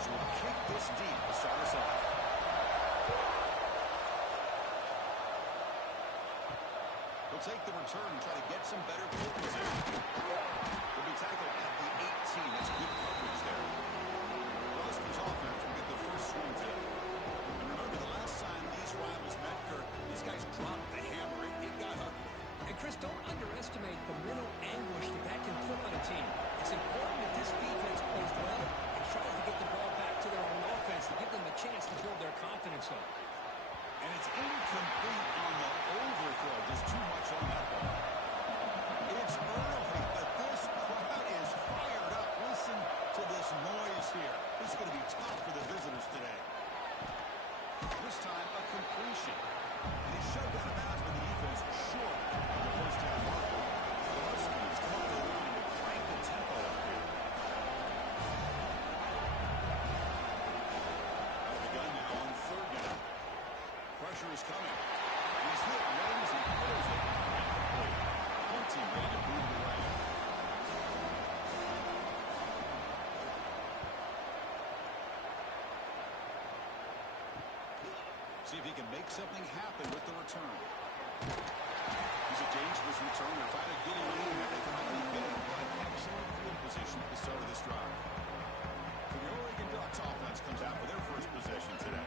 So we'll kick this deep to start us off. We'll take the return and try to get some better field position. We'll be tackled at the 18. That's good coverage there. The Huskers offense will get the first swing today. And remember, the last time these rivals met, Kirk, these guys dropped the hammer. It got ugly. And Chris, don't underestimate the mental anguish that can put on a team. It's important that this defense plays well and tries to get the ball back to their own offense to give them a chance to build their confidence up. And it's incomplete on the overthrow. Just too much on that ball. It's early, but this crowd is fired up. Listen to this noise here. This is going to be tough for the visitors today. This time, a completion. And he's shoved out of bounds by the defense short of the first half mark. The Huskies come up to the line to crank the tempo up here. Out of the gun now on third down. Pressure is coming. He's hit, runs, and throws it. Incomplete. Hunting ready to move away. See if he can make something happen with the return. He's a dangerous returner. Trying to get him in here. They finally get him, but excellent field position at the start of this drive. So the Oregon Ducks offense comes out for their first possession today.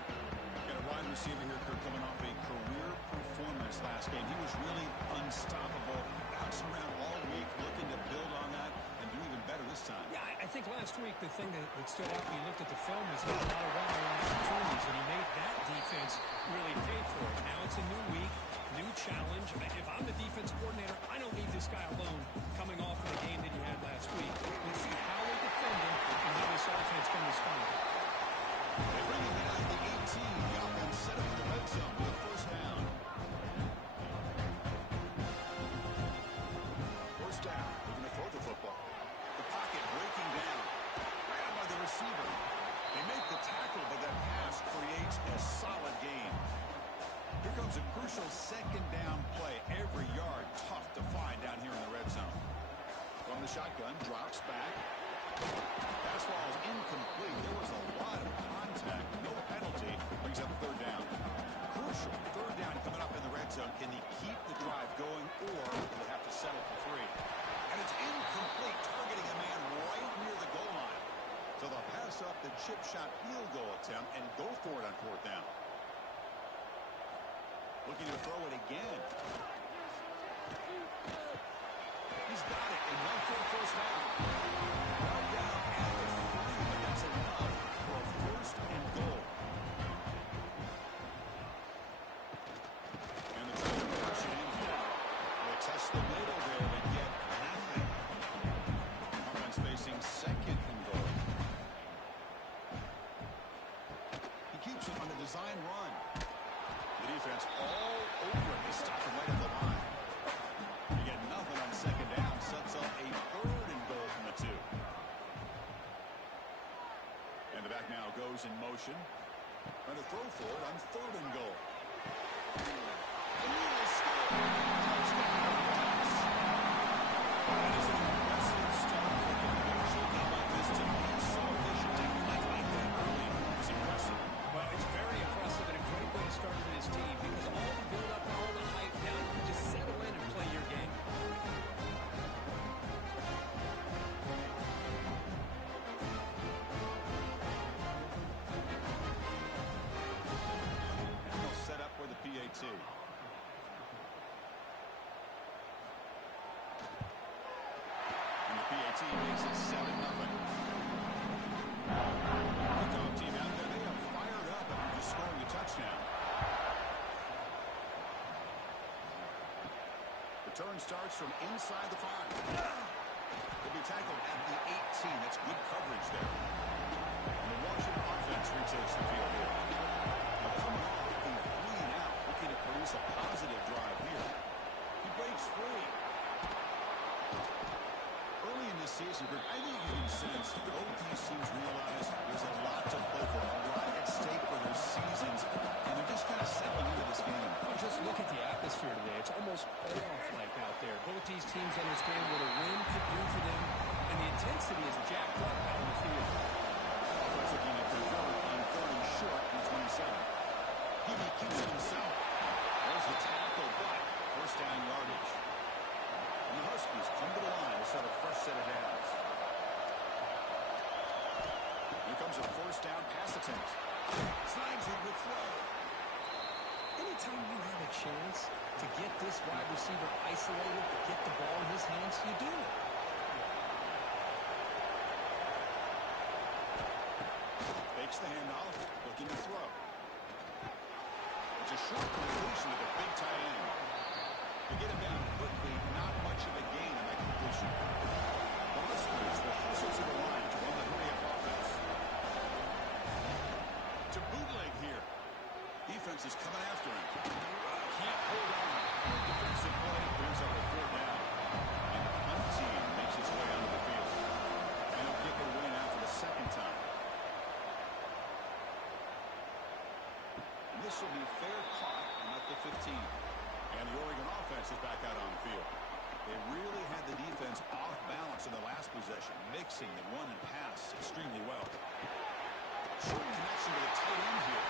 Got a wide receiver here, Kirk, coming off a career performance last game. He was really unstoppable. Bouncing around all week, looking to build on that and do even better this time. Yeah, I think last week the thing that stood out when you looked at the film was he had a lot of one-on-one opportunities, and he made that defense really pay for it. Now it's a new week, new challenge. If I'm the defense coordinator, I don't need this guy alone coming off of the game that he had last week. Let's see how they defend him and how this offense can respond. They bring him in at the 18. The offense set up in the red zone with a first down. First down. They're going to throw the football. The pocket breaking down. Grabbed by the receiver. They make the tackle, but that pass creates a solid gain. Here comes a crucial second down play. Every yard tough to find down here in the red zone. From the shotgun, drops back. Pass ball is incomplete. There was a lot of contact. No penalty. Brings up third down. Crucial third down coming up in the red zone. Can he keep the drive going, or will he have to settle for three? And it's incomplete, targeting a man right near the goal line. So they'll pass up the chip shot field goal attempt and go for it on fourth down. Looking to throw it again. He's got it and run for a first down. Right down at the 3, but that's enough for a first and goal. And the trying to push it in here. They test the middle there, but get nothing. Offense facing second and goal. He keeps it on a design run. The defense all over it. They stop him right at the line. You get nothing on second down. Sets up a third and goal from the 2. And the back now goes in motion. Trying to throw for it on third and goal. And he will score. Touchdown. That is an impressive start for him. Usually not like this to be so efficient. To play like that early is impressive. Well, it's very impressive and a great way to start for his team because all the build-up and all the hype, now you can just settle in and play your game. And they'll set up for the PAT. And the PAT makes it 7-0. Kickoff team out there, they are fired up after just scoring a touchdown. Return starts from inside the 5. They'll be tackled at the 18. That's good coverage there. And the Washington offense retakes the field here. Now coming off a 3-and-out, looking to produce a positive drive here. He breaks free. Early in this season, I think you can sense both these teams realize there's a lot to play for, a lot at stake for their seasons, and they're just kind of settling into this game. Well, just look at the atmosphere today. It's almost playoff-like out there. Both these teams understand what a win could do for them, and the intensity is jacked up out in the field. Offense looking to attempt. Slides it with throw. Anytime you have a chance to get this wide receiver isolated, to get the ball in his hands, you do it. Fakes the handoff, looking to throw. It's a short completion with a big tight end. To get him down quickly, not much of a gain on that completion. The Huskies will hustle to the line to run the hurry-up offense. To bootleg here. Defense is coming after him. Can't hold on. Defensive play brings up a 4th down. And the punt team makes its way onto the field. And they'll get their way now for the 2nd time. And this will be fair caught and up to 15. And the Oregon offense is back out on the field. They really had the defense off balance in the last possession, mixing the run and pass extremely well. Short connection to the tight end here.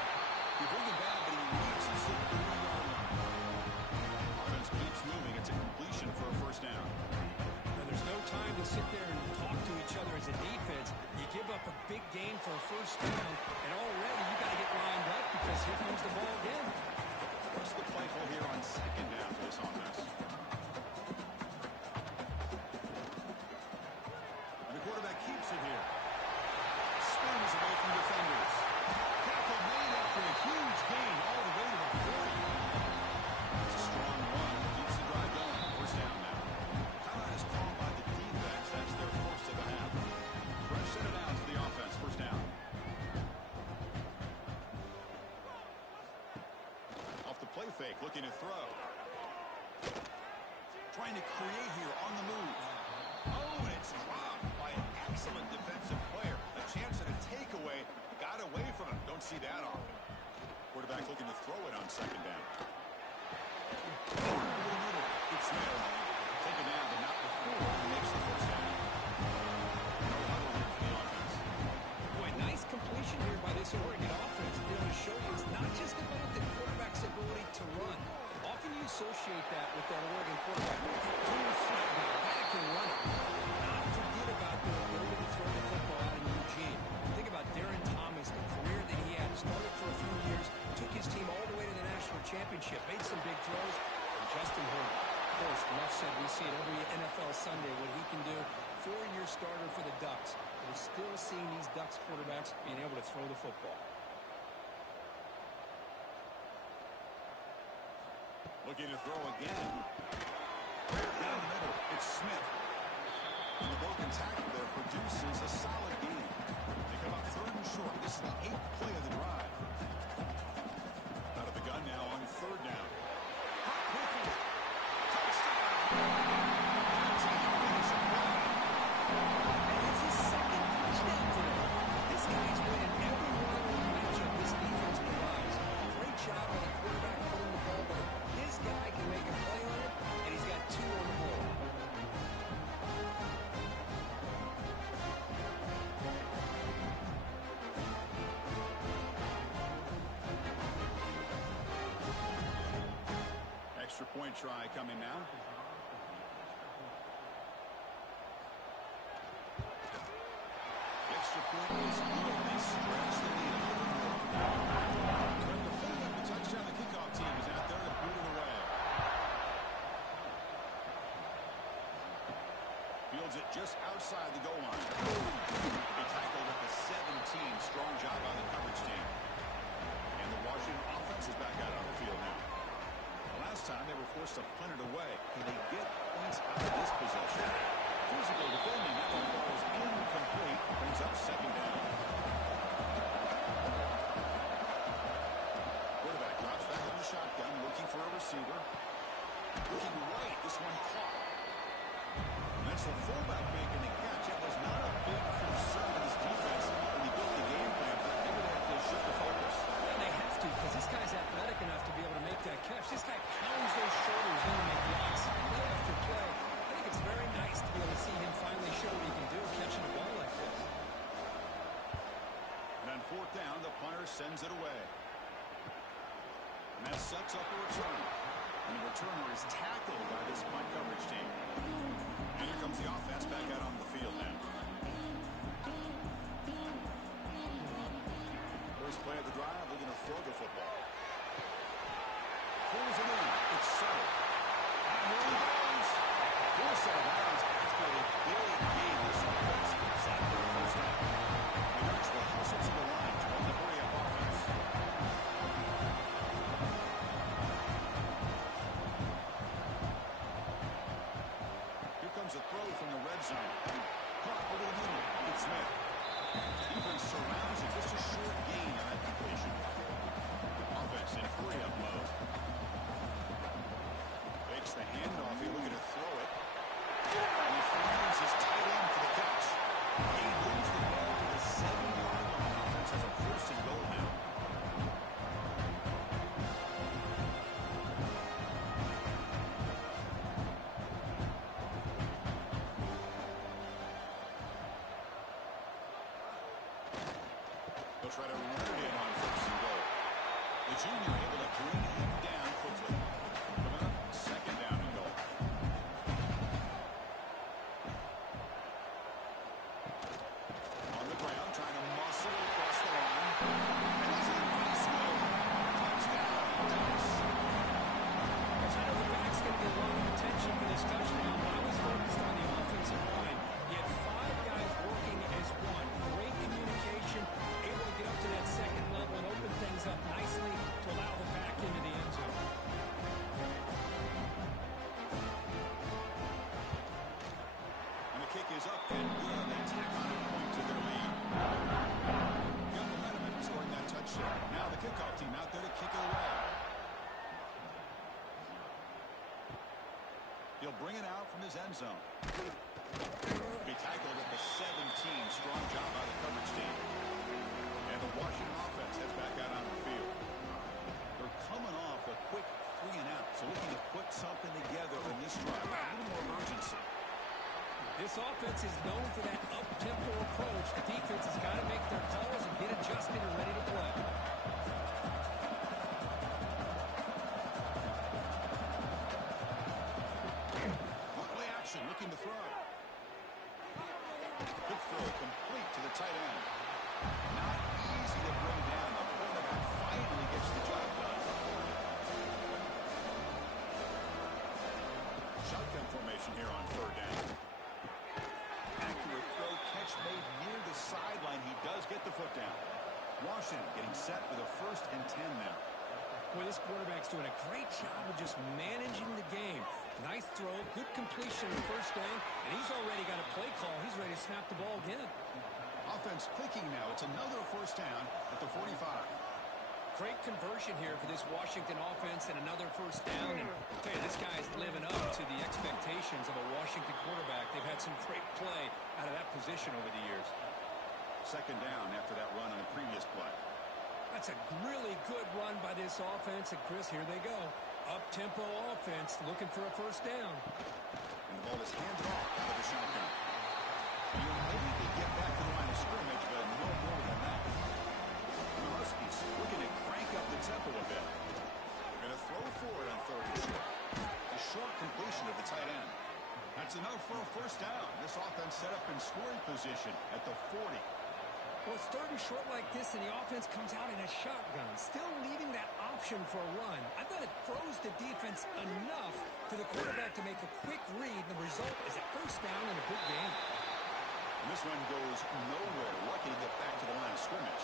He brings it back, but he leaps to the 30-yard line. Offense keeps moving. It's a completion for a 1st down. Now, there's no time to sit there and talk to each other as a defense. You give up a big gain for a 1st down, and already you got to get lined up because here comes the ball again. What's the play call here on 2nd down for this offense? And the quarterback keeps it here. Spins away from defenders. Tackle made after a huge gain all the way to the 40. It's a strong run. Keeps the drive going. 1st down now. Timeout is called by the defense. That's their 1st of the half. Fresh set it out to the offense. 1st down. Off the play fake. Looking to throw. Trying to create here on the move. Oh, and it's dropped by an excellent defensive player. A chance at a takeaway. Got away from him. Don't see that often. Quarterback looking to throw it on 2nd down. It's there. Taken down, but not before he makes the 1st down. No huddle here for the offense. Boy, nice completion here by this Oregon offense. To be able to show you it's not just about the quarterback's ability to run. Often you associate that with that Oregon quarterback. Dual threat guy that can run it. Not forget about their ability to throw the football out in Eugene. Think about Darren Thomas, the career that he had. Started for a few years, took his team all the way to the national championship, made some big throws. And Justin Herbert, of course, enough said, we see it every NFL Sunday what he can do. 4-year starter for the Ducks. We're still seeing these Ducks quarterbacks being able to throw the football. Looking to throw again. Down the middle, it's Smith. And the broken tackle there produces a solid gain. They come up 3rd and short. This is the 8th play of the drive. Out of the gun now on 3rd down. Quickly. Touchdown. That's how you finish a play. It's his 2nd touchdown today. This guy's winning every one-on-one matchup this defense provides. Great job by the quarterback putting the ball, but his guy can make a play on it, and he's got 2 on the board. Extra point try coming now. The extra point is good. They stretch the lead a little more. But the fullback, the touchdown, the kickoff team is out there to boot it away. Fields it just outside the goal line. He tackled at the 17. Strong job by the coverage team. And the Washington offense is back out on the field now. Last time they were forced to punt it away. Can they get points out of this possession? Physical defending. That one falls incomplete. Brings up 2nd down. Quarterback drops back in the shotgun, looking for a receiver. Looking right. This one caught. And that's the fullback making the catch. It was not a big concern to this defense when they built the game plan. Maybe they have to shift the focus. And they have to, because this guy's athletic enough to be able to make that catch. This guy pounds those shoulders in to make blocks play after play. I think it's very nice to be able to see him finally show what he can do catching a ball like this. And on 4th down, the punter sends it away. And that sets up a return. And the returner is tackled by this punt coverage team. And here comes the offense back out on the field now. pulls it in. It's settled. And here he goes. Full set of downs after a big game. This offense sacked for the first down. The Arch will hustle to the line to run the hurry-up offense. Here comes a throw from the red zone. Caught over the middle. It's Smith. Defense surrounds it. Just a short gain on that completion. Offense in hurry-up mode. Fakes the handoff. He's looking to throw it. And he finds his tight end for the catch. He moves the ball to the 7-yard line. Offense has a first and goal now. They'll try to run it in on first and goal. The junior able to bring him down quickly. Coming up, second down and goal. On the ground, trying to muscle it across the line. And he's in base mode. Touchdown, Dallas. I know the back's going to get a lot of attention for this touchdown, but I was focused on the offensive line. He had 5 guys working as one. Great communication, able to get up to that second level and open things up nicely to allow the back into the end zone. And the kick is up and good. They tack on a point to their lead. Got momentum in scoring that touchdown. Now the kickoff team out there to kick it away. He'll bring it out from his end zone. Be tackled at the 17. Strong job by the coverage team. And the Washington offense heads back out on the field. They're coming off a quick 3 and out. So looking to put something together in this drive with a little more urgency. This offense is known for that up-tempo approach. The defense has got to make their calls and get adjusted and ready to play. Play action, looking to throw. Good throw, complete to the tight end. Not easy to bring down. The quarterback finally gets the job done. Shotgun formation here on third down. Accurate throw, catch made near the sideline. He does get the foot down. Washington getting set for the 1st and 10 now. Well, this quarterback's doing a great job of just managing the game. Nice throw, good completion in the first down, and he's already got a play call. He's ready to snap the ball again. Offense clicking now. It's another first down at the 45. Great conversion here for this Washington offense and another first down. And I'll tell you, this guy's living up to the expectations of a Washington quarterback. They've had some great play out of that position over the years. Second down after that run on the previous play. That's a really good run by this offense. And, Chris, here they go. Up-tempo offense looking for a first down. And the ball is handed off out of the shotgun. You maybe could get back to the line of scrimmage, but no more than that. The Huskies looking to crank up the tempo a bit. Going to throw forward on 3rd and short. A short completion of the tight end. That's enough for a first down. This offense set up in scoring position at the 40. Well, it's 3rd and short like this, and the offense comes out in a shotgun, still leaving that option for a run. I thought it froze the defense enough for the quarterback to make a quick read. The result is a first down and a good game. And this run goes nowhere. Lucky to get back to the line of scrimmage.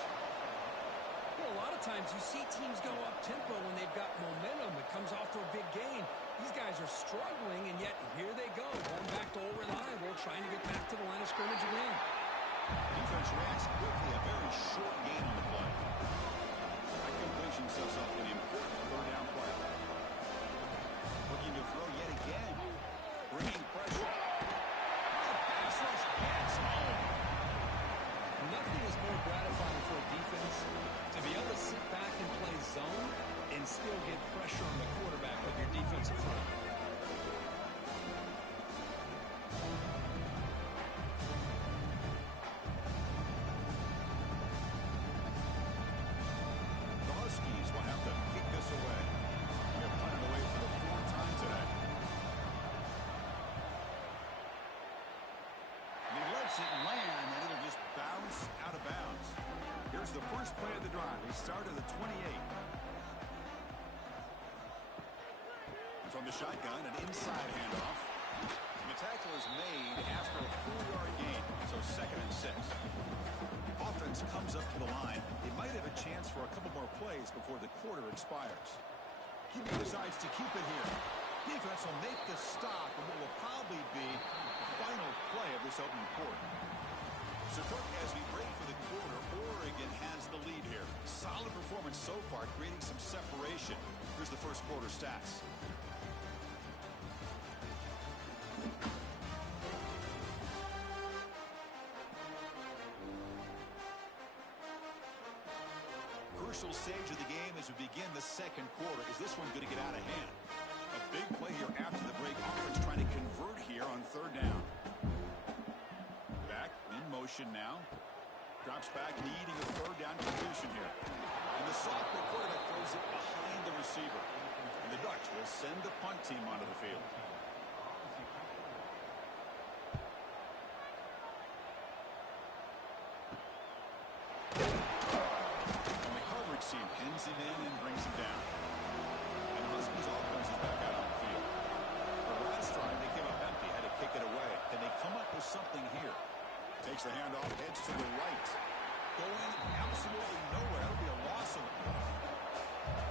Well, a lot of times you see teams go up-tempo when they've got momentum. It comes off to a big gain. These guys are struggling, and yet here they go, going back to old reliable, trying to get back to the line of scrimmage again. Defense reacts quickly. A very short gain on the play. That completion sets up an important 3rd down play. Looking to throw yet again. Bringing pressure. Pass rush gets home. Nothing is more gratifying for a defense to be able to sit back and play zone and still get pressure on the quarterback with your defensive front. The Huskies will have to kick this away. They're punted away for the 4th time today. And he lets it land, and it'll just bounce out of bounds. Here's the first play of the drive. He started at the 28. From the shotgun, an inside handoff. The tackle is made after a 4-yard gain, so 2nd and 6. Offense comes up to the line. They might have a chance for a couple more plays before the quarter expires. QB decides to keep it here. Defense will make the stop and what will probably be the final play of this opening quarter. So, as we break for the quarter, Oregon has the lead here. Solid performance so far, creating some separation. Here's the first quarter stats. Crucial stage of the game as we begin the second quarter. Is this one going to get out of hand? A big play here after the break. Offense trying to convert here on 3rd down. Back in motion now. Drops back, needing a 3rd down completion here. And the sophomore quarterback throws it behind the receiver. And the Ducks will send the punt team onto the field. Team pins him in and brings him down. And Huskies offense is back out on the field. The last drive they came up empty, had to kick it away. Can they come up with something here? Takes the handoff, heads to the right. Going absolutely nowhere. That would be a loss of the play.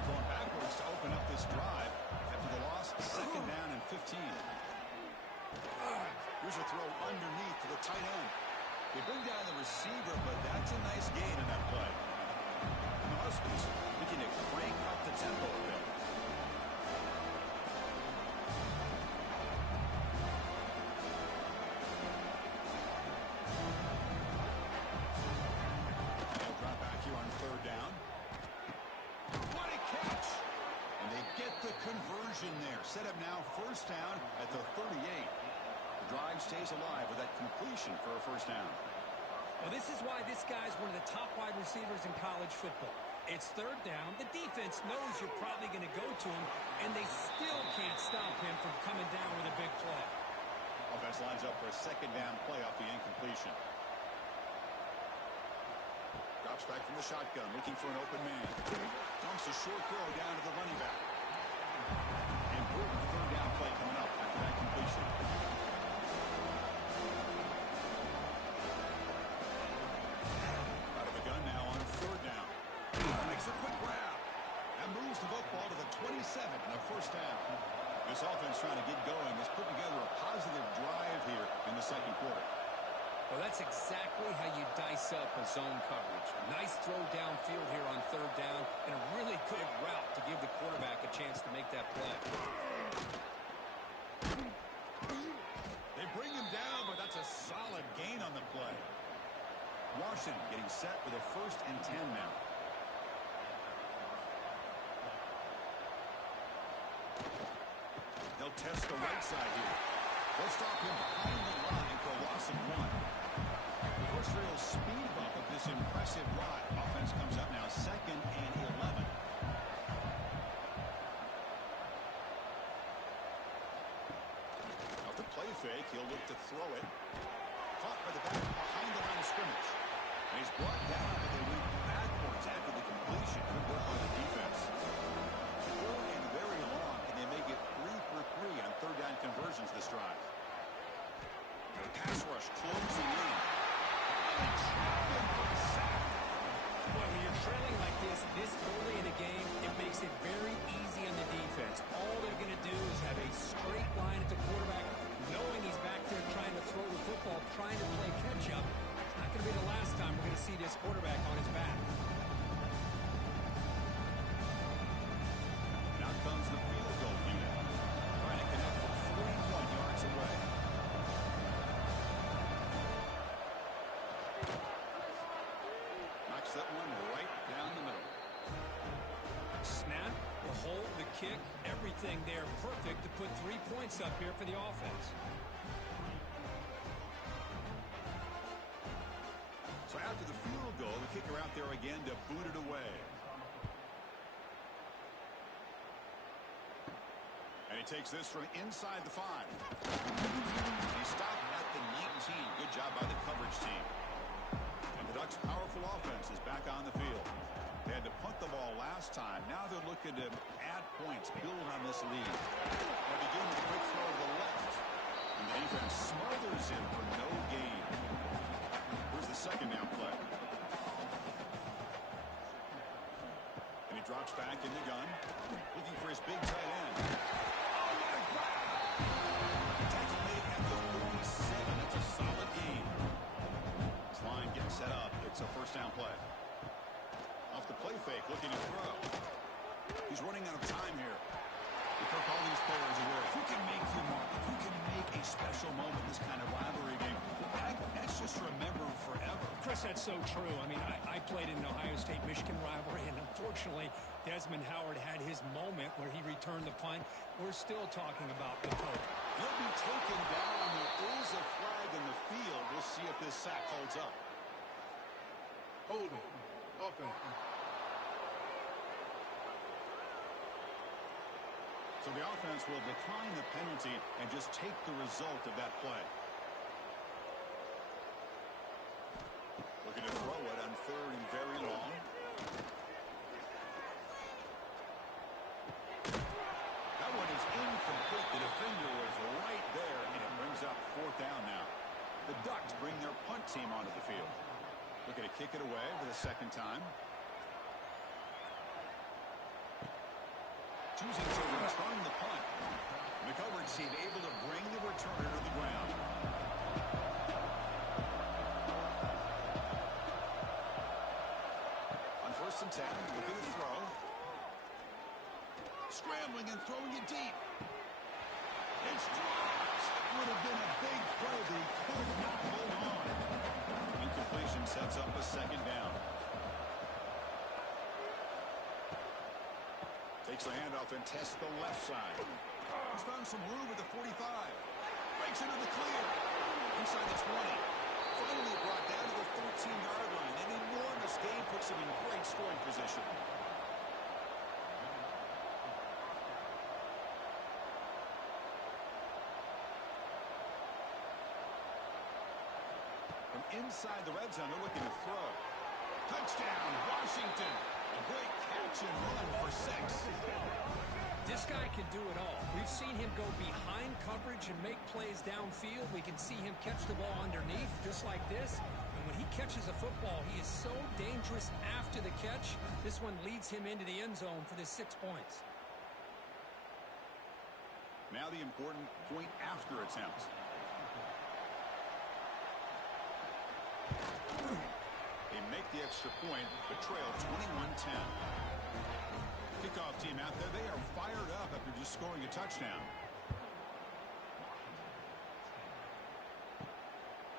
Going backwards to open up this drive after the loss. 2nd down and 15. Here's a throw underneath to the tight end. They bring down the receiver, but that's a nice gain in that play. The Huskies looking to crank up the tempo a bit. They'll drop back here on 3rd down. What a catch! And they get the conversion there. Set up now 1st down at the 38. The drive stays alive with that completion for a 1st down. Well, this is why this guy's one of the top wide receivers in college football. It's 3rd down. The defense knows you're probably going to go to him, and they still can't stop him from coming down with a big play. Offense lines up for a 2nd down play off the incompletion. Drops back from the shotgun, looking for an open man. Dumps a short throw down to the running back. Important 3rd down play coming up after that completion. A quick grab. That moves the football to the 27 and a 1st down. This offense trying to get going has put together a positive drive here in the second quarter. Well, that's exactly how you dice up a zone coverage. Nice throw downfield here on 3rd down and a really good route to give the quarterback a chance to make that play. They bring him down, but that's a solid gain on the play. Washington getting set with a 1st and 10 now. They'll test the right side here. They'll stop him behind the line for a loss of 1. The first real speed bump of this impressive drive. Offense comes up now 2nd and 11. Off the play fake, he'll look to throw it. Caught by the back behind the line of scrimmage. And he's brought down, but they went backwards after the completion. Good work by the defense. Make it 3 for 3 on 3rd down conversions this drive. The pass rush closing in. And trap him for a sack. Boy, when you're trailing like this early in a game, it makes it very easy on the defense. All they're going to do is have a straight line at the quarterback, knowing he's back there trying to throw the football, trying to play catch-up. It's not going to be the last time we're going to see this quarterback on his back. Now comes the field goal unit. Trying to connect from 41 yards away. Knocks that one right down the middle. Snap, the hold, the kick, everything there perfect to put 3 points up here for the offense. So after the field goal, the kicker out there again to boot it away. And he takes this from inside the 5. He stopped at the 19. Good job by the coverage team. And the Ducks' powerful offense is back on the field. They had to punt the ball last time. Now they're looking looking to add points, build on this lead. They begin with a quick throw to the left. And the defense smothers him for no gain. Here's the second down play. And he drops back in the gun, looking for his big tight end. Oh, what a grab! Tackle made at the 47. It's a solid gain. This line getting set up. It's a first down play. Off the play fake, looking to throw. He's running out of time here. We took all these players aware. Who can make you mark? Who can make a special moment in this kind of rivalry game? That's just remembered forever. Chris, that's so true. I mean, I played in an Ohio State-Michigan rivalry, and unfortunately, Desmond Howard had his moment where he returned the punt. We're still talking about the Pope. He'll be taken down. There is a flag in the field. We'll see if this sack holds up. Holding. Okay. So the offense will decline the penalty and just take the result of that play. Looking to throw it on third and very long. That one is incomplete. The defender was right there, and it brings up fourth down now. The Ducks bring their punt team onto the field. Looking to kick it away for the second time. Choosing to return the punt. The coverage team able to bring the returner to the ground. On first and 10, looking to throw. Scrambling and throwing it deep. It's dropped. Would have been a big play. They could not hold on. Incompletion sets up a second down. Takes the handoff and tests the left side. He's found some room at the 45. Breaks into the clear. Inside the 20. Finally brought down to the 13-yard line. An enormous gain puts him in great scoring position. From inside the red zone, they're looking to throw. Touchdown, Washington. A great catch and run for 6. This guy can do it all. We've seen him go behind coverage and make plays downfield. We can see him catch the ball underneath just like this. And when he catches a football, he is so dangerous after the catch. This one leads him into the end zone for the 6 points. Now the important point after attempt. They make the extra point, but trail 21-10. Kickoff team out there, they are fired up after just scoring a touchdown.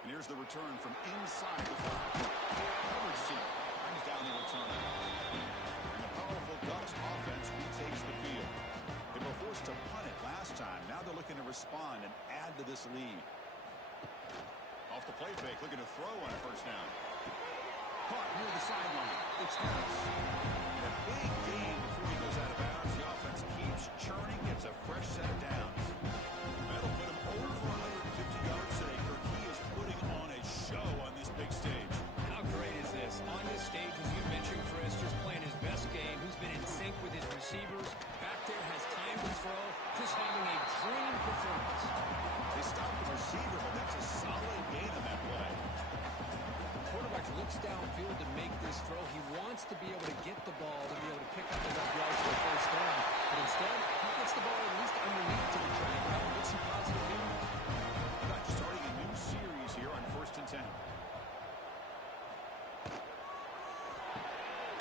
And here's the return from inside the 5. Coverage team brings down the return. And the powerful Ducks offense retakes the field. They were forced to punt it last time. Now they're looking to respond and add to this lead. Off the play fake, looking to throw on first down. Caught near the sideline. It's Harris. And a big gain before he goes out of bounds. The offense keeps churning. Gets a fresh set of downs. That'll put him over 150 yards today. Kirk, he is putting on a show on this big stage. How great is this? On this stage, as you mentioned, Chris, just playing his best game. He's been in sync with his receivers. Back there, has time to throw. Just having a dream performance. They stopped the receiver, but that's a solid gain on that play. Quarterback looks downfield to make this throw. He wants to be able to get the ball to be able to pick up enough yards for a first down. But instead, he gets the ball at least underneath to the drag route and get some positive yards. Dutch starting a new series here on first and 10.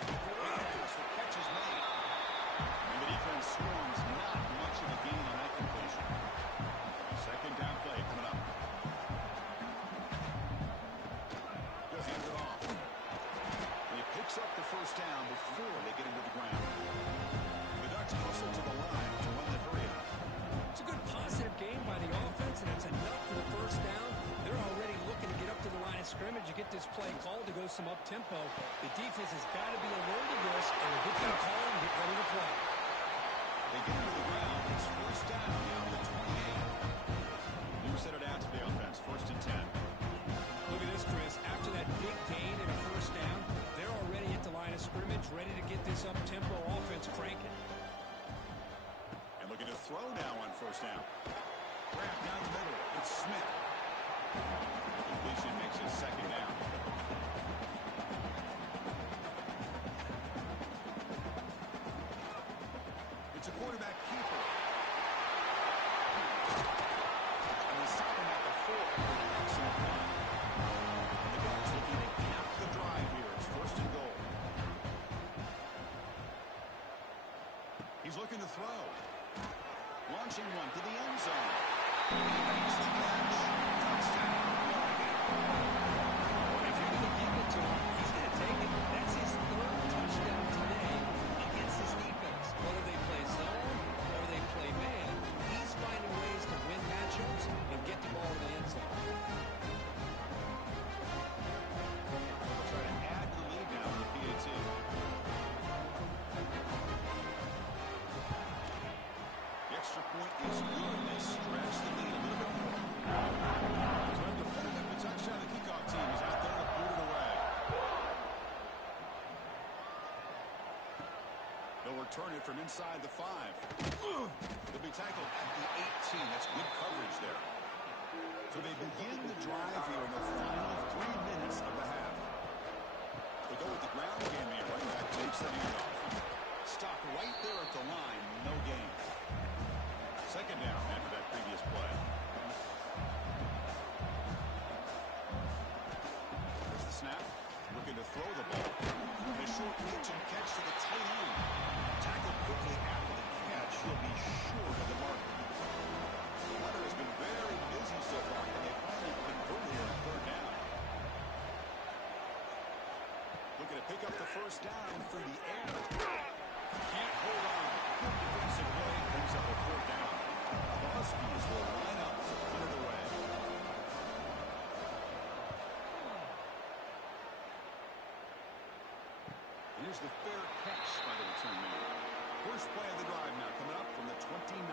The catch is made. And the defense swarms not much of a gain on that completion. Second down play coming up. He'll hand it off. And he picks up the first down before they get into the ground. The Ducks hustle to the line to run the hurry up. It's a good positive game by the offense, and it's enough for the first down. They're already looking to get up to the line of scrimmage to get this play called to go some up-tempo. The defense has got to be alert to this and get them call and get ready to play. They get into the ground. It's first down now at the 28. New set it out to the offense. First and 10. Look at this, Chris. After that big gain and a first down, they're already at the line of scrimmage, ready to get this up-tempo offense cranking. throw now on first down. Grab down the middle. It's Smith. Completion makes it second down. It's a quarterback keeper. And they stop him at the 4 for an excellent run. And the Ducks looking to cap the drive here. It's first and goal. He's looking to throw. Launching one to the end zone. He makes the catch. Touchdown, Oregon. If you're going to give it to him, he's going to take it. That's his 3rd touchdown today against his defense. Whether they play zone or they play man, he's finding ways to win matchups and get the ball in the end zone. They'll try to add to the lead now in the PAT. The extra point is good. They stretch the lead a little bit more. Trying to put it up the touchdown. The kickoff team is out there to boot it away. They'll return it from inside the 5. They'll be tackled at the 18. That's good coverage there. So they begin the drive here in the final 3 minutes of the half. They go with the ground game here. Running back takes the handoff. Stop right there at the line. No gain. Second down after that previous play. There's the snap. Looking to throw the ball. And a short pitch and catch to the tight end. Tackled quickly after the catch. He'll be short of the mark. The runner has been very busy so far, and they finally converted here on 3rd down. Looking to pick up the first down through the air. Can't hold on. Good defensive play. Brings up a 4th down. The Huskies will line up to put it away. And here's the fair catch by the return man. First play of the drive now coming up from the 29.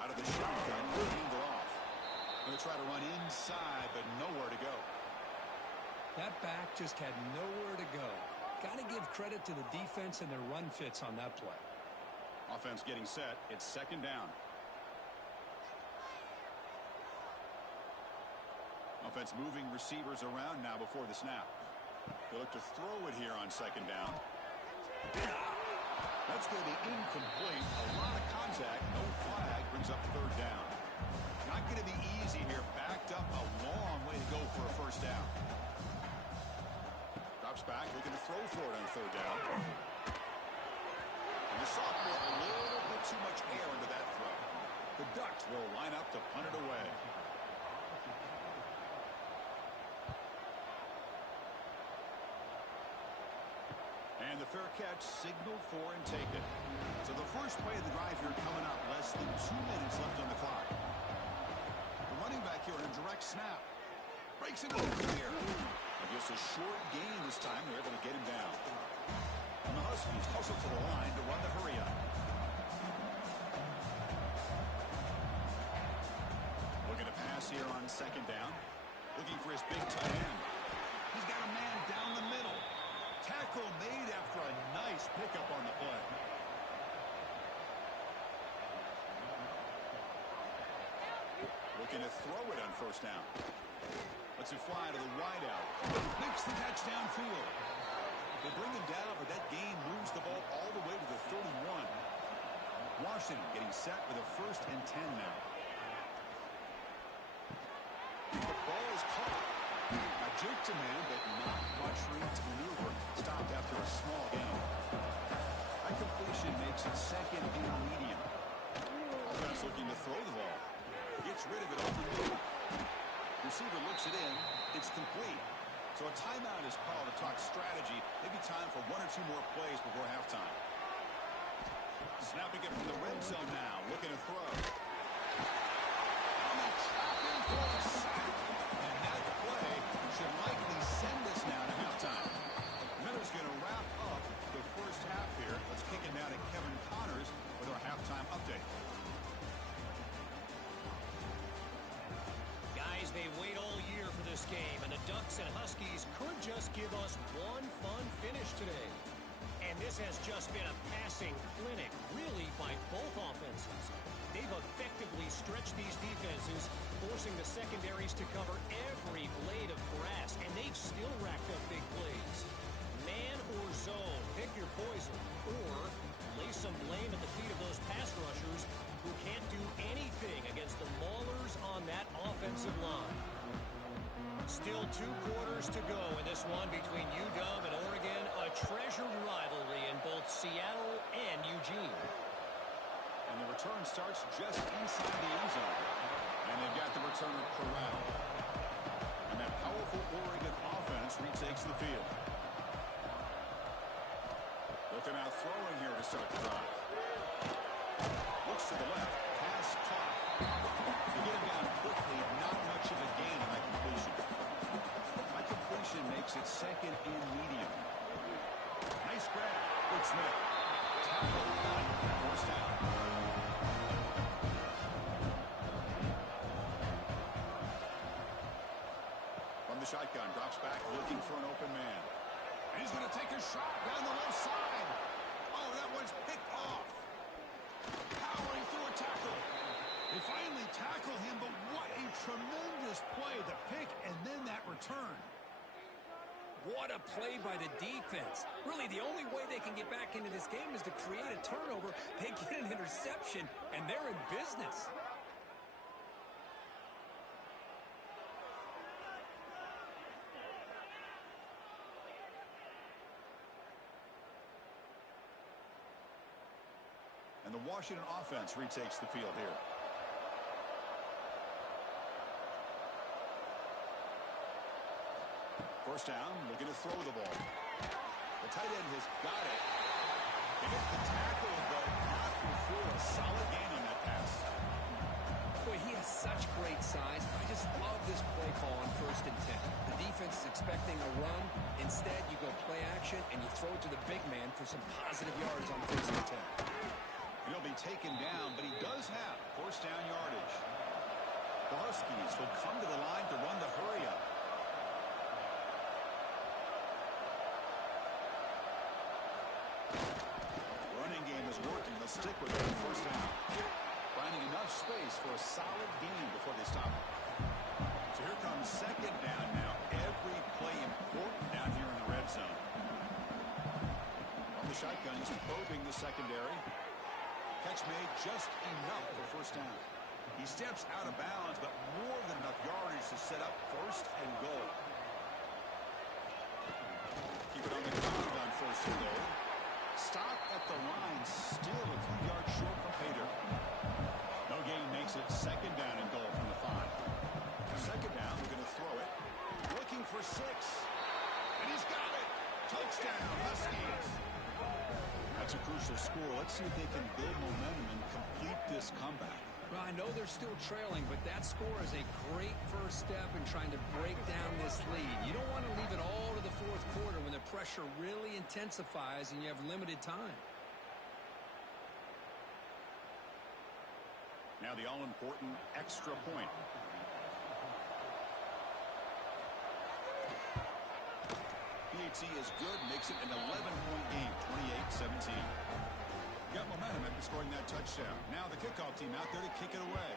Out of the shotgun, hand it off. Going to try to run inside, but nowhere to go. That back just had nowhere to go. Got to give credit to the defense and their run fits on that play. Offense getting set. It's second down. Offense moving receivers around now before the snap. They look to throw it here on second down. That's going to be incomplete. A lot of contact. No flag. Brings up 3rd down. Not going to be easy here. Backed up a long way to go for a first down. Drops back, looking to throw for it on 3rd down. And the sophomore a little bit too much air into that throw. The Ducks will line up to punt it away. And the fair catch, signal for and take it. So the first play of the drive here coming up, less than 2 minutes left on the clock. The running back here in a direct snap. Breaks it over here. And just a short gain this time. They're able to get him down. And the Huskies hustle to the line to run the hurry up. Looking to pass here on second down. Looking for his big tight end. He's got a man down the middle. Tackle made after a nice pickup on the play. Looking to throw it on first down. Lets it fly to the wideout. Makes the catch downfield. They bring him down, but that gain moves the ball all the way to the 31. Washington getting set with a 1st and 10 now. The ball is caught. A jerk to man, but not much room to maneuver. Stopped after a small gain. That completion makes it second and medium. Offense looking to throw the ball. Gets rid of it on the move. Receiver looks it in. It's complete. So a timeout is called to talk strategy. Maybe time for 1 or 2 more plays before halftime. Snapping it from the red zone now. Looking to throw. And they trap him for a sack. And that play should likely send us now to halftime. Miller's going to wrap up the first half here. Let's kick it down to Kevin Connors with our halftime update. Guys, they wait all year for this game, and the Ducks and Huskies could just give us one fun finish today. And this has just been a passing clinic, really, by both offenses. They've effectively stretched these defenses, forcing the secondaries to cover every blade of grass, and they've still racked up big plays. Man or zone, pick your poison, or lay some blame at the feet of those pass rushers who can't do anything against the maulers on that offensive line. Still 2 quarters to go in this one between UW and Oregon, a treasured rivalry in both Seattle and Eugene. And the return starts just inside the end zone. And they've got the returner corralled. And that powerful Oregon offense retakes the field. Looking out throwing here to start the drive. Looks to the left. Pass caught. To get him down quickly, not much of a gain on that completion. That completion makes it second and medium. Nice grab. Good Smith. Tackle done. First down. From the shotgun, drops back looking for an open man. And he's going to take a shot down the left side. Oh, that one's picked off. Powering through a tackle. They finally tackle him, but what a tremendous play. The pick and then that return. What a play by the defense. Really, the only way they can get back into this game is to create a turnover. They get an interception, and they're in business. And the Washington offense retakes the field here. First down, looking to throw the ball. The tight end has got it. He hit the tackle, but not before a solid gain on that pass. Boy, he has such great size. I just love this play call on 1st and 10. The defense is expecting a run. Instead, you go play action, and you throw it to the big man for some positive yards on 1st and 10. He'll be taken down, but he does have first down yardage. The Huskies will come to the line to run the hurry-up. Running game is working. They'll stick with it on first down. Finding enough space for a solid gain before they stop it. So here comes second down now. Every play important down here in the red zone. On the shotgun, he's probing the secondary. Catch made just enough for first down. He steps out of bounds, but more than enough yardage to set up first and goal. Keep it on the ground on first and goal. Stop at the line, still a few yards short from Pater. No gain makes it second down and goal from the 5. Second down, we're going to throw it. Looking for 6. And he's got it. Touchdown, Huskies. That's a crucial score. Let's see if they can build momentum and complete this comeback. Well, I know they're still trailing, but that score is a great first step in trying to break down this lead. You don't want to leave it all to the 4th quarter when the pressure really intensifies and you have limited time. Now the all-important extra point. BxS is good, makes it an 11-point game, 28-17. Got momentum after scoring that touchdown. Now the kickoff team out there to kick it away.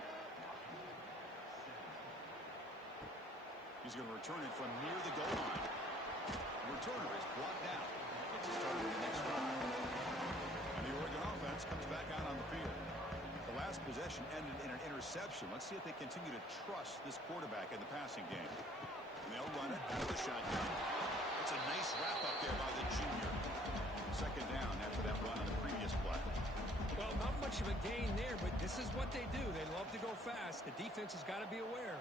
He's going to return it from near the goal line. The returner is blocked out. It's a start of the next drive. And the Oregon offense comes back out on the field. The last possession ended in an interception. Let's see if they continue to trust this quarterback in the passing game. And they'll run it out of the shotgun. It's a nice wrap-up there by the junior. Second down after that run on the previous play. Well, not much of a gain there, but this is what they do. They love to go fast. The defense has got to be aware.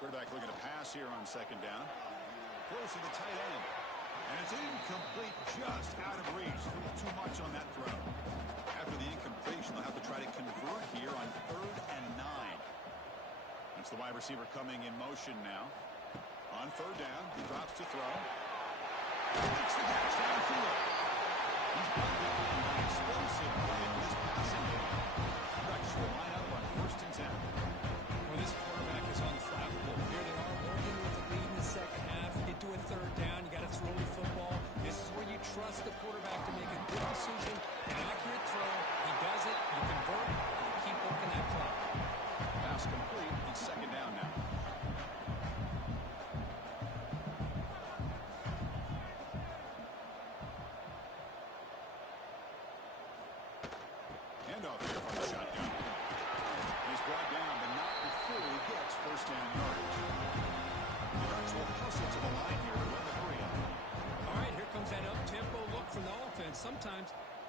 Quarterback looking to pass here on second down. Close to the tight end. And it's incomplete, just out of reach. Too much on that throw. After the incompletion, they'll have to try to convert here on 3rd and 9. That's the wide receiver coming in motion now. On 3rd down, he drops to throw. Makes the catch downfield. He's bumped up on an explosive play for this passing game. Rex will line up on 1st and 10. Well, this quarterback is unflappable. Here they are, Oregon with the lead in the second half. Get to a 3rd down. You got to throw the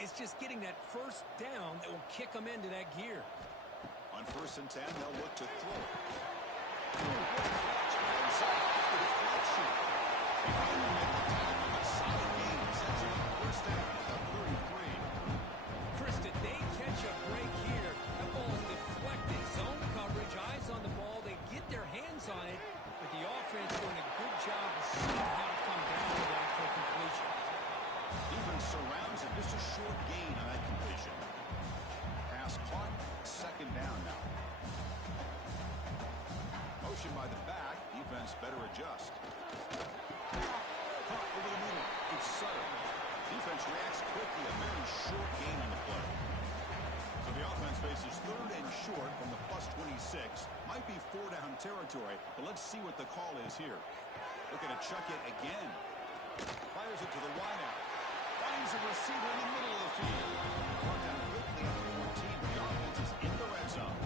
It's just getting that first down that will kick them into that gear. On 1st and 10, they'll look to throw. Chris, did they catch a break here? That ball is deflected. Zone coverage, eyes on the ball. They get their hands on it, but the offense doing a good job of seeing how to come down to that for completion. Defense surrounds it. Just a short gain on that completion. Pass caught. 2nd down now. Motion by the back. Defense better adjust. Caught over the middle. It's Sutter. Defense reacts quickly. A very short gain on the play. So the offense faces 3rd and short from the +26. Might be 4-down territory, but let's see what the call is here. Looking to chuck it again. Fires it to the wideout. Finds a receiver in the middle of the field. Brought down quickly at the 14, but the offense is in the red zone.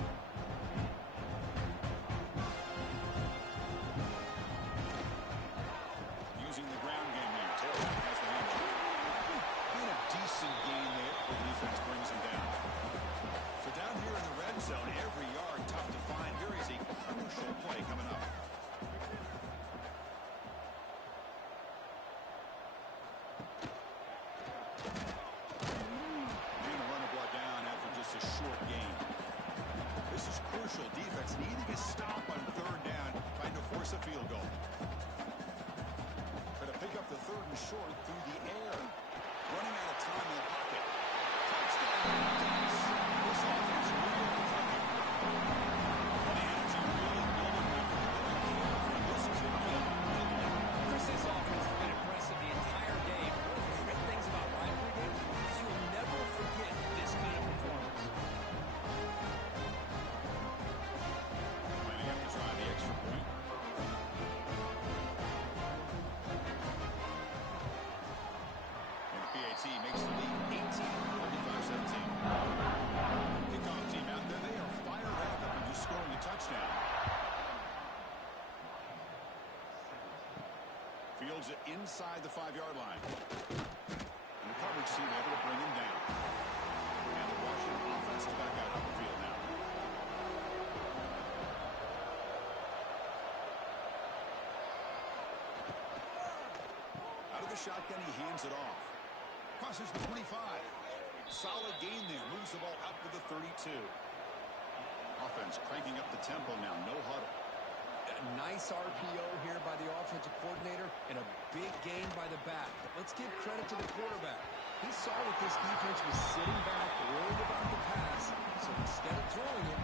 Using the ground game here. Taylor has the handle. And a decent gain there for the defense brings him down. So down here in the red zone, every yard tough to find. Here is a crucial play coming up. A short game. This is crucial. Defense needing a stop on 3rd down, trying to force a field goal. Going to pick up the 3rd and short through the air. Running out of time in the pocket. Touchdown. This offense really clicking. And the energy really building up. This is a game. Chris, this offense has been impressive the entire game. One of the great things about rivalry games is you'll never forget this kind of performance. Lining up to try the extra point. And the PAT makes the lead 18-35-17. Kickoff team out there. They are fired up and just scoring a touchdown. Fields it inside the 5-yard line. And the coverage team able to bring him down. And the Washington offense is back out on the field now. Out of the shotgun, he hands it off. Crosses the 25. Solid gain there. Moves the ball out to the 32. Offense cranking up the tempo now. No huddle. A nice RPO here by the offensive coordinator and a big gain by the back. But let's give credit to the quarterback. He saw that this defense was sitting back, worried about the pass. So instead of throwing it,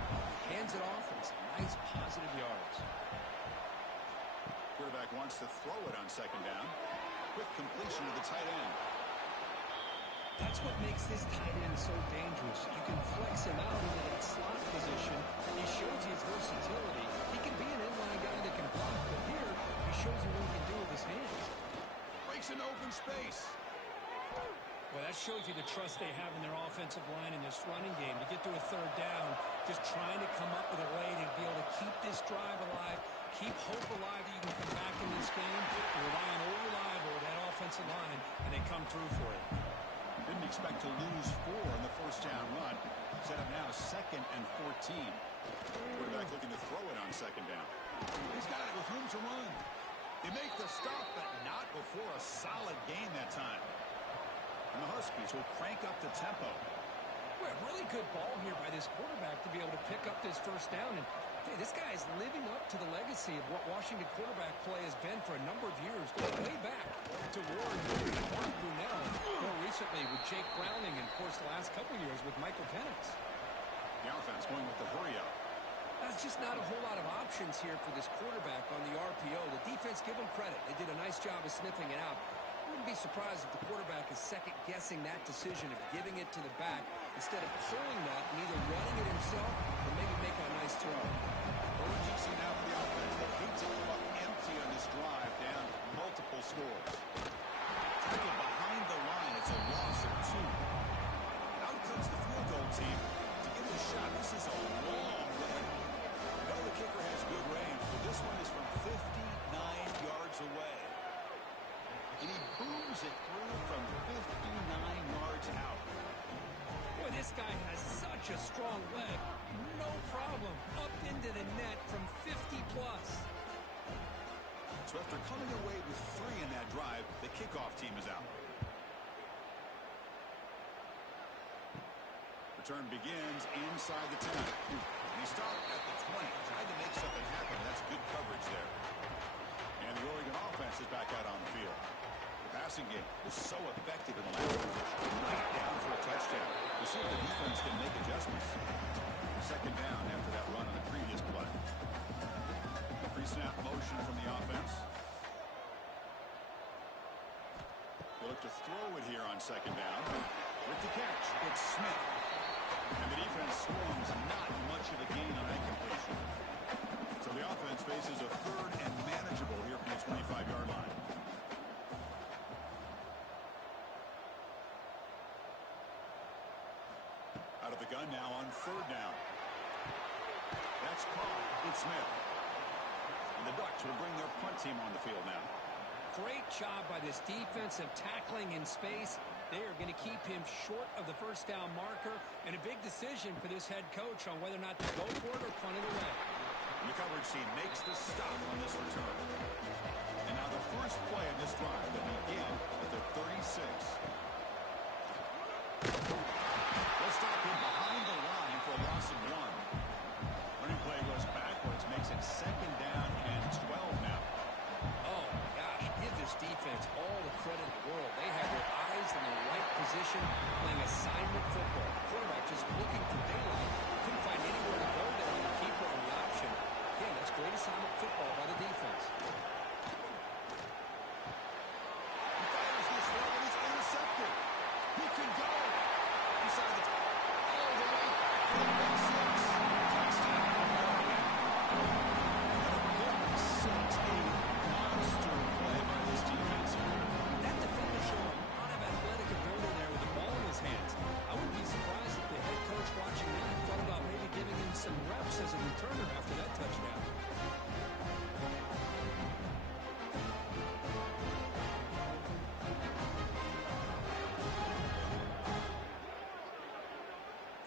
he hands it off and some nice positive yards. Quarterback wants to throw it on 2nd down. Quick completion to the tight end. That's what makes this tight end so dangerous. You can flex him out into that slot position. He shows his versatility. He can be an inline guy that can block, but here he shows you what he can do with his hands. Breaks into open space. Well, that shows you the trust they have in their offensive line in this running game. To get to a 3rd down, just trying to come up with a way to be able to keep this drive alive, keep hope alive that you can come back in this game. You're relying over that offensive line, and they come through for you. Didn't expect to lose 4 in the 1st down run. Set up now 2nd and 14. Quarterback looking to throw it on 2nd down. He's got it with room to run. They make the stop, but not before a solid gain that time. And the Huskies will crank up the tempo. Well, really good ball here by this quarterback to be able to pick up this 1st down. And hey, this guy is living up to the legacy of what Washington quarterback play has been for a number of years, going way back to Warren Moon and Mark Brunell, more recently with Jake Browning, and of course the last couple years with Michael Penix. The offense going with the hurry-up. There's just not a whole lot of options here for this quarterback on the RPO. The defense, give them credit. They did a nice job of sniffing it out. Wouldn't be surprised if the quarterback is second-guessing that decision of giving it to the back instead of pulling that and either running it himself or maybe making a nice throw. Urgency now for the offense. They hate to come up empty on this drive, down multiple scores. Tackle behind the line. It's a loss of 2. Out comes the field goal team to give it a shot. This is a long way. I know the kicker has good range, but this one is from 59 yards away. And he booms it through from 59 yards out. This guy has such a strong leg. No problem. Up into the net from 50+. So after coming away with 3 in that drive, the kickoff team is out. Return begins inside the 10. And he stopped at the 20. Tried to make something happen. That's good coverage there. And the Oregon offense is back out on the field. The passing game was so effective in the last position. Right down for a touchdown. We'll see if the defense can make adjustments. Second down after that run on the previous play. Pre-snap motion from the offense. They look to throw it here on second down. With the catch, it's Smith. And the defense swarms not much of a gain on that completion. So the offense faces a third and manageable here from the 25-yard line. Out of the gun now on third down. That's caught. It's Smith. And the Ducks will bring their punt team on the field now. Great job by this defensive tackling in space. They are going to keep him short of the first down marker, and a big decision for this head coach on whether or not to go for it or punt it away. The coverage team makes the stop on this return. And now the first play of this drive will begin at the 36. They'll stop him behind the line for a loss of 1. Running play goes backwards, makes it second down and 12 now. Oh, gosh, give this defense all the credit in the world. They have their eyes in the right position, playing assignment football. The quarterback just looking for daylight. Couldn't find anywhere to go there on the keeper on the option. Again, that's great assignment football by the defense. He fires this one and it's intercepted. He can go. Inside the all the way back to the big 6. Touchdown. A monster play by this defense here. That defender showed a lot of athletic ability there with the ball in his hands. I wouldn't be surprised if the head coach watching that thought about maybe giving him some reps as a returner after that touchdown.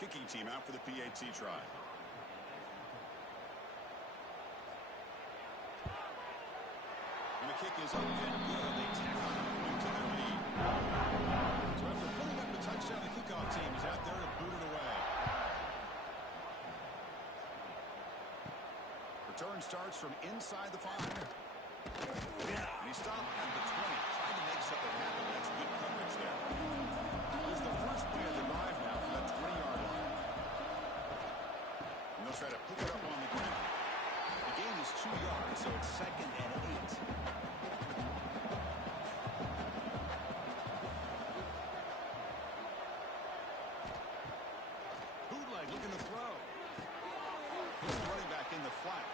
Kicking team out for the PAT try. And the kick is up and good. They tack on a point to their lead. So after putting up the touchdown, the kickoff team is out there to boot it away. Return starts from inside the 5. And he stopped at the 20. Trying to make something happen. That's good coverage there. Here's the first play of the drive now for that 20-yard line. And they'll try to pick it up on the ground. The gain is 2 yards, so it's second and 8. Bootleg looking to throw. Here's the running back in the flat.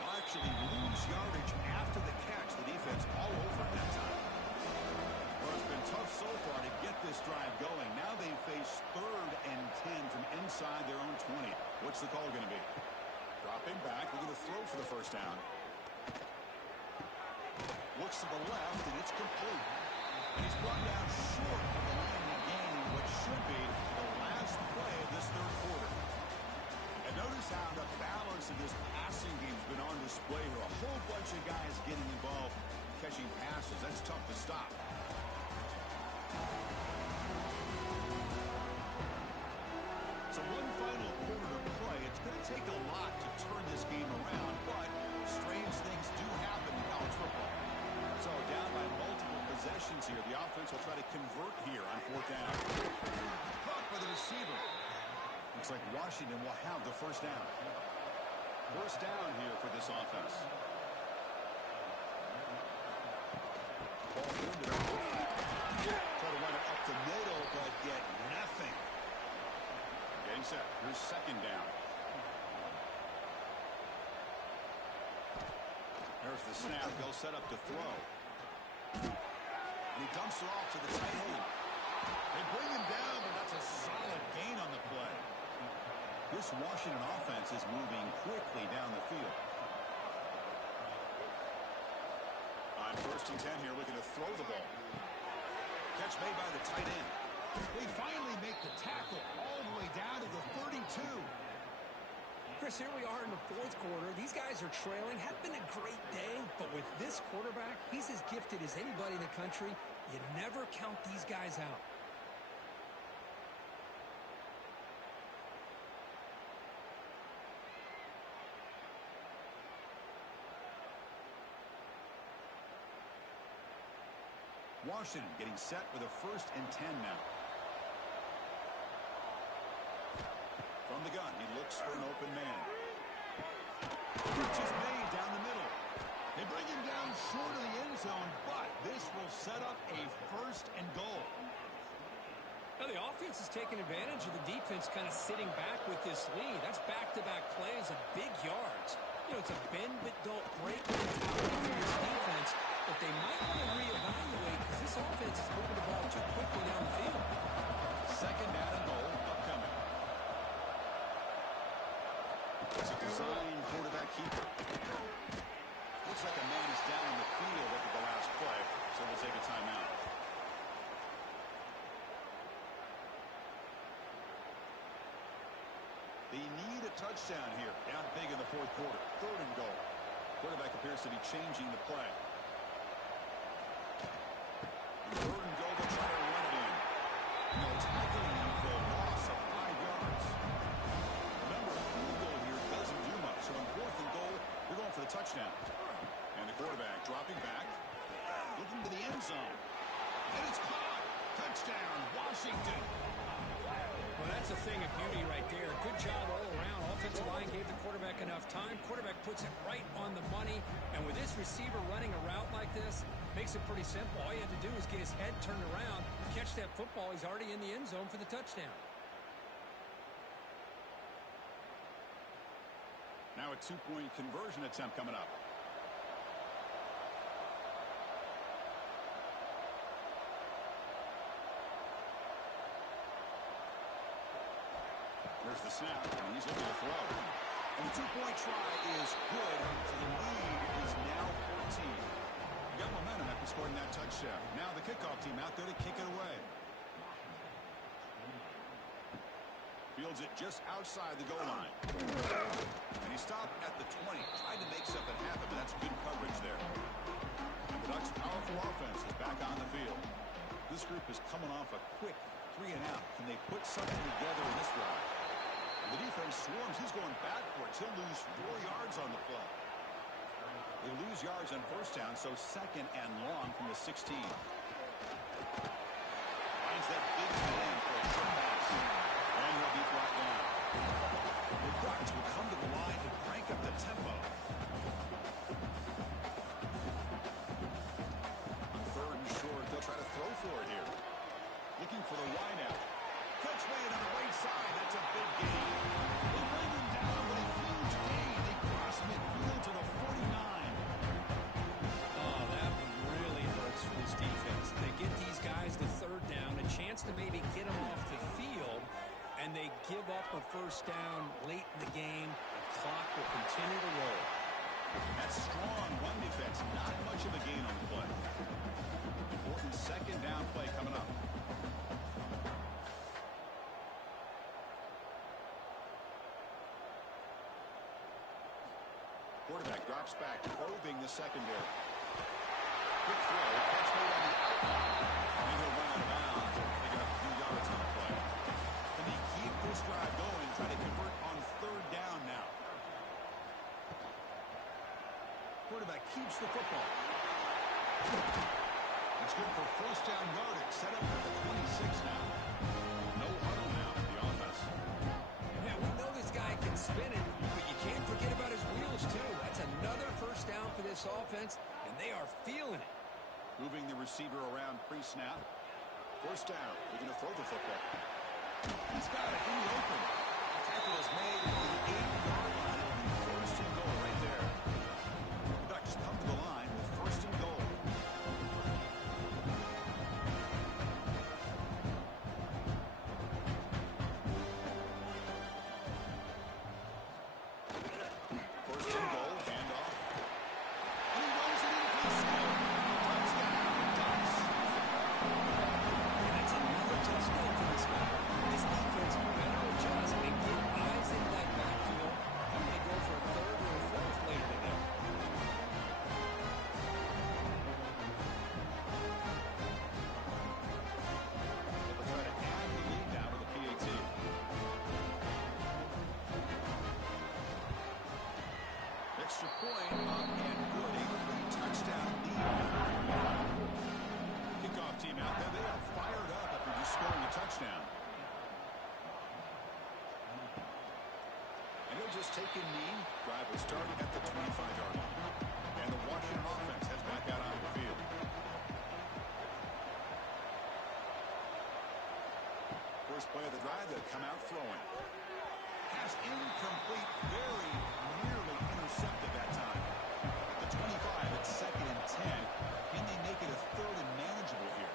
They'll actually lose yardage after the catch. The defense all over at that time. Well, it's been tough so far to get this drive going. Now they face third and 10 from inside their own 20. What's the call going to be? Dropping back, looking to throw for the first down. Looks to the left, and it's complete. And he's brought down short of the line to gain what should be the last play of this third quarter. And notice how the balance of this passing game has been on display here. A whole bunch of guys getting involved, catching passes. That's tough to stop. So one final quarter to play. It's going to take a lot to turn this game around, but strange things do happen in college football. So down by multiple possessions here. The offense will try to convert here on fourth down. Caught by the receiver. Looks like Washington will have the first down. First down here for this offense. Ball into try to run it up the middle, but get nothing. Getting set. Here's second down. There's the snap. They'll set up to throw. And he dumps it off to the tight end. They bring him down, but that's a solid gain on the play. This Washington offense is moving quickly down the field. On first and 10 here, looking to throw the ball. Catch made by the tight end. They finally make the tackle all the way down to the 32. Chris, here we are in the fourth quarter. These guys are trailing. Had been a great day, but with this quarterback, he's as gifted as anybody in the country. You never count these guys out. Washington getting set with a 1st and 10 now. From the gun, he looks for an open man. Pitch is made down the middle. They bring him down short of the end zone, but this will set up a 1st and goal. Now the offense is taking advantage of the defense kind of sitting back with this lead. That's back-to-back plays of big yards. You know, it's a bend but don't break mentality for this defense, but they might want to reevaluate because this offense is moving the ball too quickly down the field. 2nd down and goal upcoming. It's a design quarterback keeper. Looks like a man is down in the field after the last play, so we'll take a timeout. They need a touchdown here. Down big in the fourth quarter. 3rd and goal. Quarterback appears to be changing the play. 3rd and goal, they'll try to run it in. No tackling him for a loss of 5 yards. Remember, a field goal here doesn't do much. So on 4th and goal, they're going for the touchdown. And the quarterback dropping back, looking to the end zone. And it's caught. Touchdown, Washington. Well, that's a thing of beauty right there. Good job all around. Offensive line gave the quarterback enough time. Quarterback puts it right on the money. And with this receiver running a route like this, makes it pretty simple. All you had to do was get his head turned around, catch that football. He's already in the end zone for the touchdown. Now a 2-point conversion attempt coming up. There's the snap, and he's looking to throw. And the 2-point try is good, so the lead is now 14. You got momentum after scoring that touchdown. Now the kickoff team out there to kick it away. Fields it just outside the goal line. And he stopped at the 20, tried to make something happen, but that's good coverage there. And the Ducks' powerful offense is back on the field. This group is coming off a quick 3 and out. Can they put something together in this drive? The defense swarms. He's going backwards. He'll lose 4 yards on the play. They lose yards on 1st down, so 2nd and long from the 16. Finds that big man for a short pass. And he'll be brought down. The Ducks will come to the line and crank up the tempo. On 3rd and short, they'll try to throw for it here. Looking for the wideout. Catch made on the right side. That's a big gain. They bring him down with a huge gain. They cross midfield to the 49. Oh, that one really hurts for this defense. They get these guys to 3rd down, a chance to maybe get them off the field, and they give up a 1st down late in the game. The clock will continue to roll. That's strong run defense. Not much of a gain on the play. Important 2nd down play coming up. Quarterback drops back, probing the secondary. Quick throw, catch made on the outline. And he'll run out of bounds, picking up a few yards on the play. Can they keep this drive going, try to convert on 3rd down now? Quarterback keeps the football. It's good for 1st down yardage, set up for the 26 now. No huddle now for the offense. Yeah, we know this guy can spin it, but you can't forget about his wheels, too. That's another 1st down for this offense, and they are feeling it. Moving the receiver around pre-snap. 1st down. They're going to throw the football. He's got it in the open. The tackle is made on the 8-yard line. It'll be 1st and goal right there. The Ducks come to the line with 1st and goal. extra point up and good. A 3-touchdown lead. Kickoff team out there. They are fired up after just scoring a touchdown. And he'll just take a knee. Drive will start at the 25-yard line. And the Washington offense heads back out onto the field. First play of the drive, they'll come out throwing. Pass incomplete, very nearly intercepted that time. The 25 at 2nd and 10. Can they make it a 3rd and manageable here?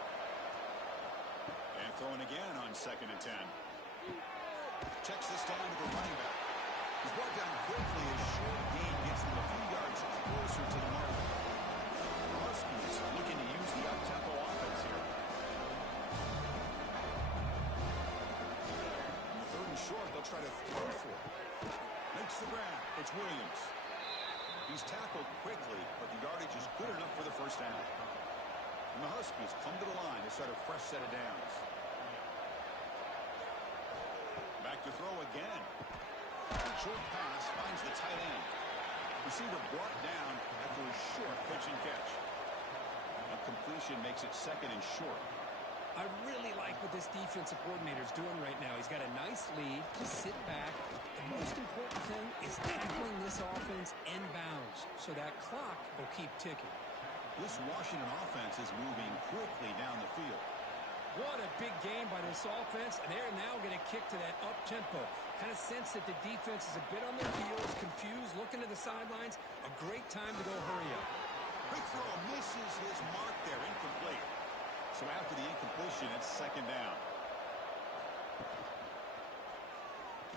And throwing again on 2nd and 10. Checks this down to the running back. He's brought down quickly as short gain gets them a few yards closer to the mark. The Huskies looking to use the up-tempo offense here. On the 3rd and short, they'll try to throw for it. Makes the grab. It's Williams. He's tackled quickly, but the yardage is good enough for the first down. And the Huskies come to the line to start a fresh set of downs. Back to throw again. Short pass finds the tight end. Receiver brought down after a short pitch and catch. A completion makes it 2nd and short. I really like what this defensive coordinator is doing right now. He's got a nice lead. Just sit back. The most important thing is tackling this offense end bounds so that clock will keep ticking. This Washington offense is moving quickly down the field. What a big game by this offense, and they're now going to kick to that up-tempo. Kind of sense that the defense is a bit on their heels, confused, looking to the sidelines. A great time to go hurry up. Quick throw misses his mark there, incomplete. So after the incompletion, it's 2nd down.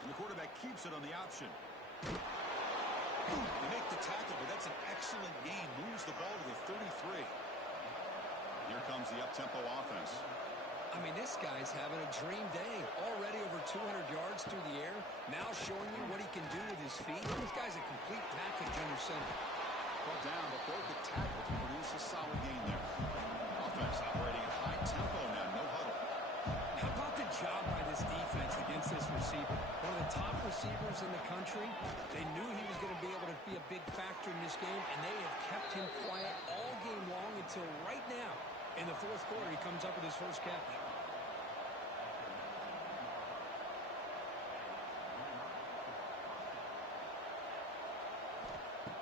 And the quarterback keeps it on the option. They make the tackle, but that's an excellent gain. Moves the ball to the 33. Here comes the up-tempo offense. I mean, this guy's having a dream day. Already over 200 yards through the air. Now showing you what he can do with his feet. This guy's a complete package under center. Brought down, but broke the tackle to produce a solid gain there. Offense operating at high tempo now. No huddle. How about the job by this defense against this receiver? One of the top receivers in the country. They knew he was going to be able to be a big factor in this game, and they have kept him quiet all game long until right now. In the 4th quarter, he comes up with his first catch.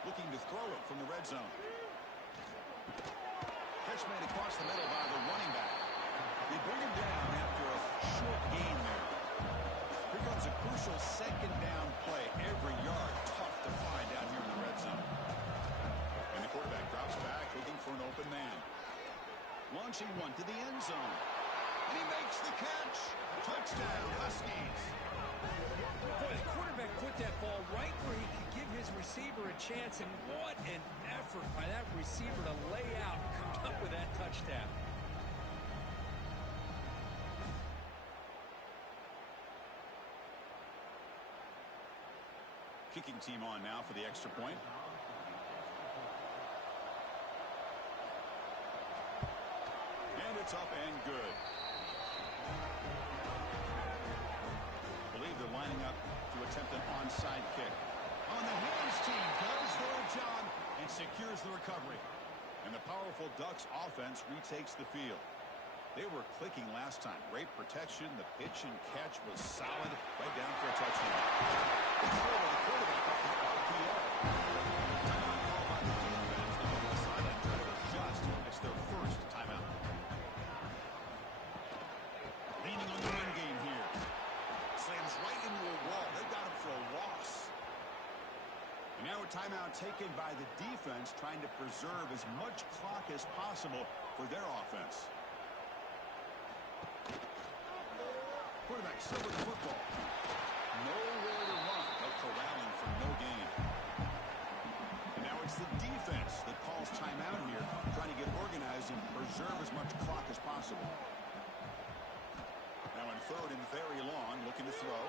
Looking to throw it from the red zone. Catch made across the middle by the running back. They bring him down after a short gain there. Here comes a crucial 2nd down play. Every yard tough to find down here in the red zone. And the quarterback drops back looking for an open man. Launching one to the end zone. And he makes the catch. Touchdown, Huskies. Boy, the quarterback put that ball right where he could give his receiver a chance, and what an effort by that receiver to lay out and come up with that touchdown. Kicking team on now for the extra point. And it's up and good. Believe they're lining up to attempt an onside kick. On the hands team does their job and secures the recovery. And the powerful Ducks offense retakes the field. They were clicking last time. Great protection. The pitch and catch was solid. Right down for a touchdown. The quarterback up the RPO. Timeout call by the defense. They go to the sideline, try to adjust. It's their first timeout. Leaning on the run game here. Slams right into a wall. They got him for a loss. And now a timeout taken by the defense, trying to preserve as much clock as possible for their offense. Quarterback still with the football. Nowhere to run. No corralling for no gain. And now it's the defense that calls timeout here, trying to get organized and preserve as much clock as possible. Now in 3rd and very long, looking to throw.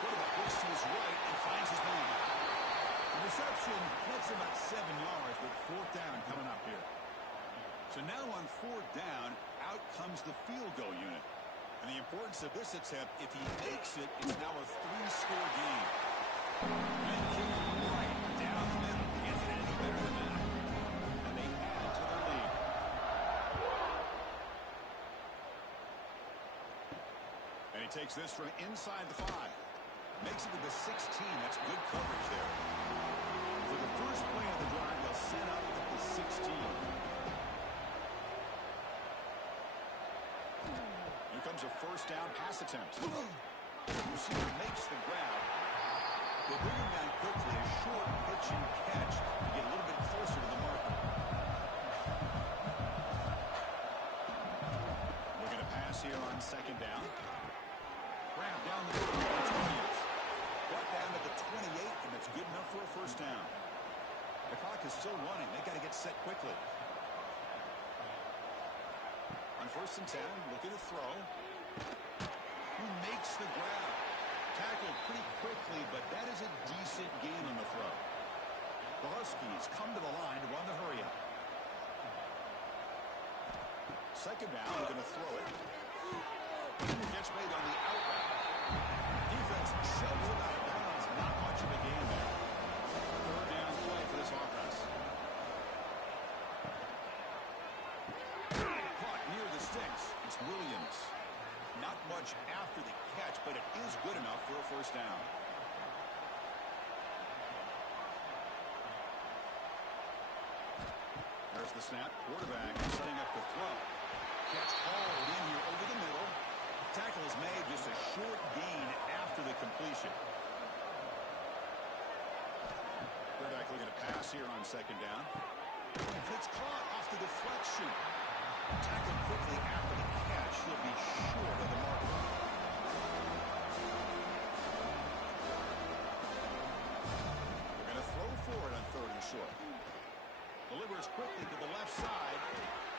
Quarterback looks to his right and finds his man. The reception gets about 7 yards, but 4th down coming up here. So now on 4th down, out comes the field goal unit. And the importance of this attempt, if he makes it, it's now a 3-score game. And kicked right down the takes this from inside the 5. Makes it to the 16. That's good coverage there. For the first play of the drive, they'll set up at the 16. Here comes a first down pass attempt. Receiver makes the grab. They bring him down quickly. A short pitching catch to get a little bit closer to the marker. Looking to pass here on second down. Grab down the middle. Brought down at the 28, and it's good enough for a first down. The clock is still running. They got to get set quickly. On first and 10, looking to throw. Who makes the grab? Tackled pretty quickly, but that is a decent gain on the throw. The Huskies come to the line to run the hurry up. Second down, we're going to throw it. Gets made on the out route. Defense shoves it out of bounds. Not much of a gain there. Third down play for this offense. Caught near the sticks. It's Williams. Not much after the catch, but it is good enough for a first down. There's the snap. Quarterback setting up the throw. Catch hauled in here over the middle. Tackle is made, just a short gain after the completion. Quarterback looking to pass here on second down. It's caught off the deflection. Tackled quickly after the catch. He'll be short of the marker. We're going to throw for it on third and short. Delivers quickly to the left side.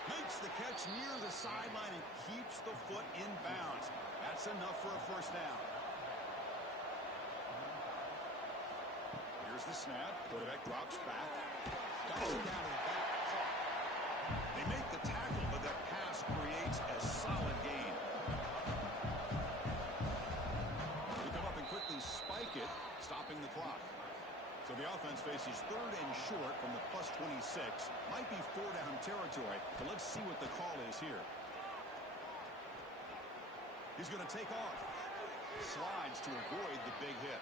Makes the catch near the sideline and keeps the foot in bounds. That's enough for a first down. Here's the snap. Quarterback drops back. Dives it down to the back. Caught. They make the tackle, but that pass creates a solid gain. They come up and quickly spike it, stopping the clock. So the offense faces third and short from the plus 26. Might be 4-down territory, but let's see what the call is here. He's going to take off. Slides to avoid the big hit.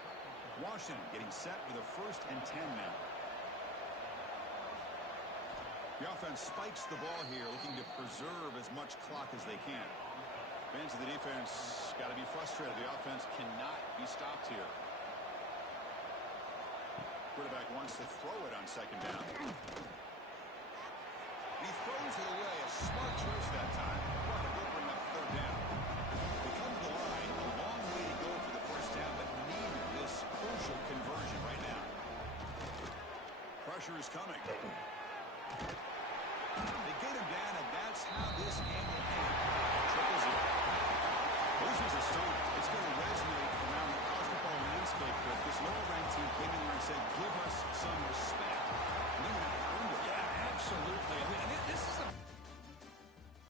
Washington getting set for the first and 10 now. The offense spikes the ball here, looking to preserve as much clock as they can. Fans of the defense got to be frustrated. The offense cannot be stopped here. Quarterback wants to throw it on second down. He throws it away. A smart choice that time. Well, they're going to bring up third down. They come to the line. A long way to go for the first down, but need this crucial conversion right now. Pressure is coming. They get him down, and that's how this game will end. 0-0. This was a start. It's going to resonate around the college football landscape. But this lower-ranked team came in here and said, give us some